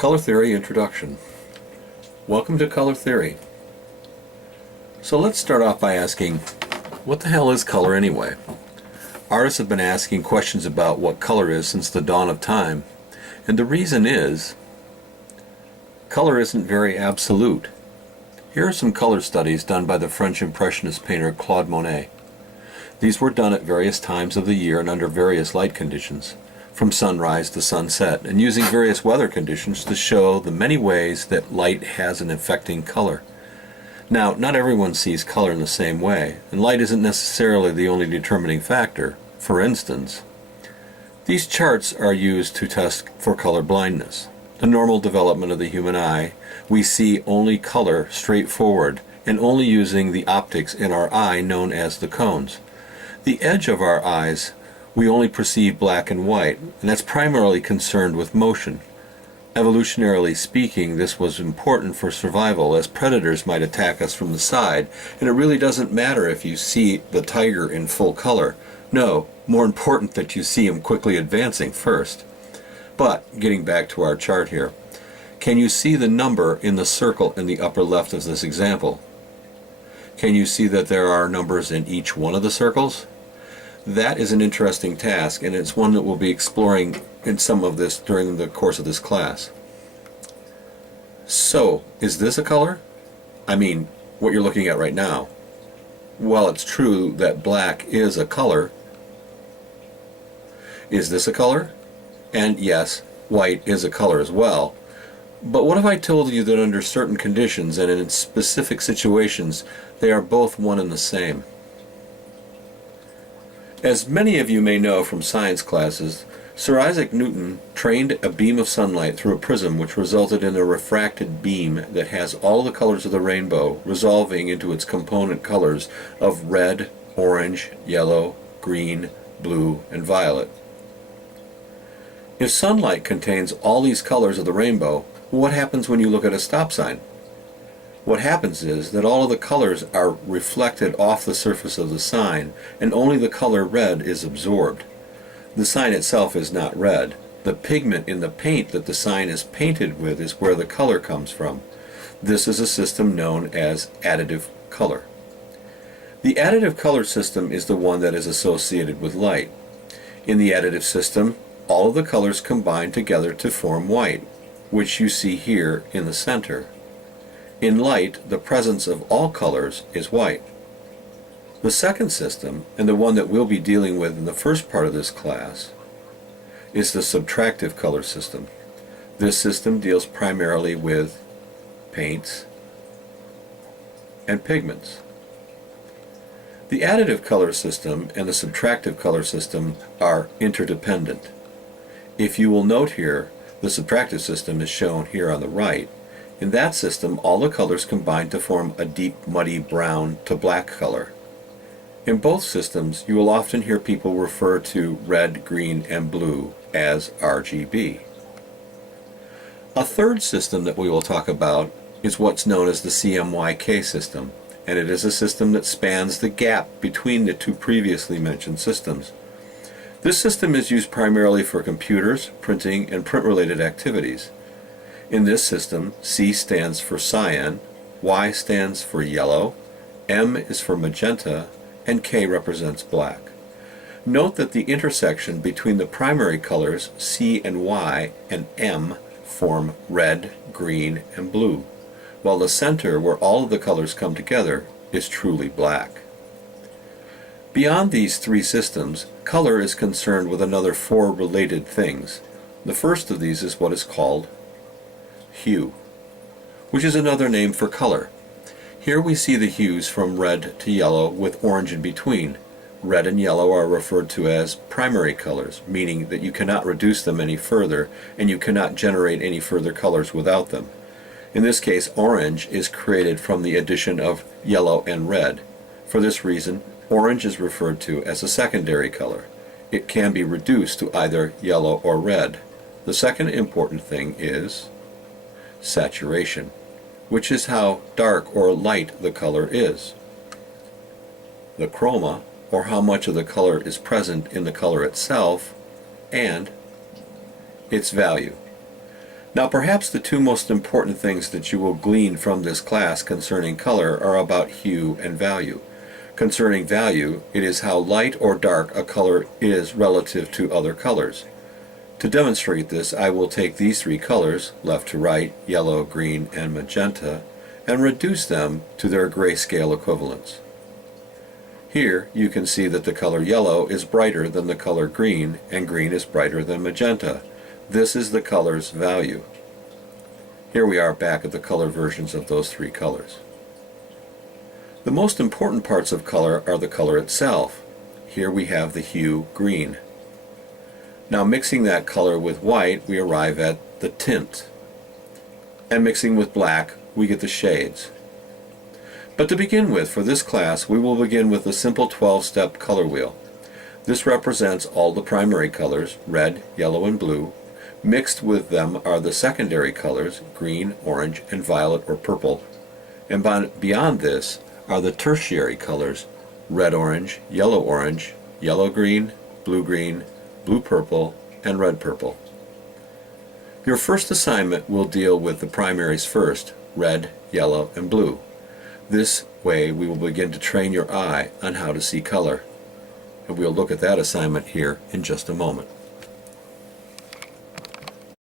Color Theory Introduction. Welcome to Color Theory. So let's start off by asking, what the hell is color anyway? Artists have been asking questions about what color is since the dawn of time, and the reason is, color isn't very absolute. Here are some color studies done by the French Impressionist painter Claude Monet. These were done at various times of the year and under various light conditions, from sunrise to sunset, and using various weather conditions to show the many ways that light has an affecting color. Now, not everyone sees color in the same way, and light isn't necessarily the only determining factor. For instance, these charts are used to test for color blindness. The normal development of the human eye, we see only color straight forward, and only using the optics in our eye known as the cones. The edge of our eyes we only perceive black and white, and that's primarily concerned with motion. Evolutionarily speaking, this was important for survival, as predators might attack us from the side, and it really doesn't matter if you see the tiger in full color. No, more important that you see him quickly advancing first. But, getting back to our chart here, can you see the number in the circle in the upper left of this example? Can you see that there are numbers in each one of the circles? That is an interesting task, and it's one that we'll be exploring in some of this during the course of this class. So, is this a color? I mean, what you're looking at right now. While it's true that black is a color, is this a color? And yes, white is a color as well. But what if I told you that under certain conditions and in specific situations, they are both one and the same? As many of you may know from science classes, Sir Isaac Newton trained a beam of sunlight through a prism which resulted in a refracted beam that has all the colors of the rainbow resolving into its component colors of red, orange, yellow, green, blue, and violet. If sunlight contains all these colors of the rainbow, what happens when you look at a stop sign? What happens is that all of the colors are reflected off the surface of the sign, and only the color red is absorbed. The sign itself is not red. The pigment in the paint that the sign is painted with is where the color comes from. This is a system known as additive color. The additive color system is the one that is associated with light. In the additive system, all of the colors combine together to form white, which you see here in the center. In light, the presence of all colors is white. The second system, and the one that we'll be dealing with in the first part of this class, is the subtractive color system. This system deals primarily with paints and pigments. The additive color system and the subtractive color system are interdependent. If you will note here, the subtractive system is shown here on the right. In that system, all the colors combine to form a deep, muddy brown to black color. In both systems, you will often hear people refer to red, green, and blue as RGB. A third system that we will talk about is what's known as the Cmyk system, and it is a system that spans the gap between the two previously mentioned systems. This system is used primarily for computers, printing, and print-related activities. In this system, C stands for cyan, Y stands for yellow, M is for magenta, and K represents black. Note that the intersection between the primary colors C and Y and M form red, green, and blue, while the center, where all of the colors come together, is truly black. Beyond these three systems, color is concerned with another four related things. The first of these is what is called hue, which is another name for color. Here we see the hues from red to yellow with orange in between. Red and yellow are referred to as primary colors, meaning that you cannot reduce them any further and you cannot generate any further colors without them. In this case, orange is created from the addition of yellow and red. For this reason, orange is referred to as a secondary color. It can be reduced to either yellow or red. The second important thing is saturation, which is how dark or light the color is. The chroma, or how much of the color is present in the color itself, and its value. Now perhaps the two most important things that you will glean from this class concerning color are about hue and value. Concerning value, it is how light or dark a color is relative to other colors. To demonstrate this, I will take these three colors, left to right, yellow, green, and magenta, and reduce them to their grayscale equivalents. Here you can see that the color yellow is brighter than the color green, and green is brighter than magenta. This is the color's value. Here we are back at the color versions of those three colors. The most important parts of color are the color itself. Here we have the hue green. Now mixing that color with white, we arrive at the tint. And mixing with black, we get the shades. But to begin with, for this class, we will begin with the simple 12-step color wheel. This represents all the primary colors, red, yellow, and blue. Mixed with them are the secondary colors, green, orange, and violet or purple. And beyond this are the tertiary colors, red-orange, yellow-green, blue-green, blue-purple, and red-purple. Your first assignment will deal with the primaries first, red, yellow, and blue. This way we will begin to train your eye on how to see color. And we'll look at that assignment here in just a moment.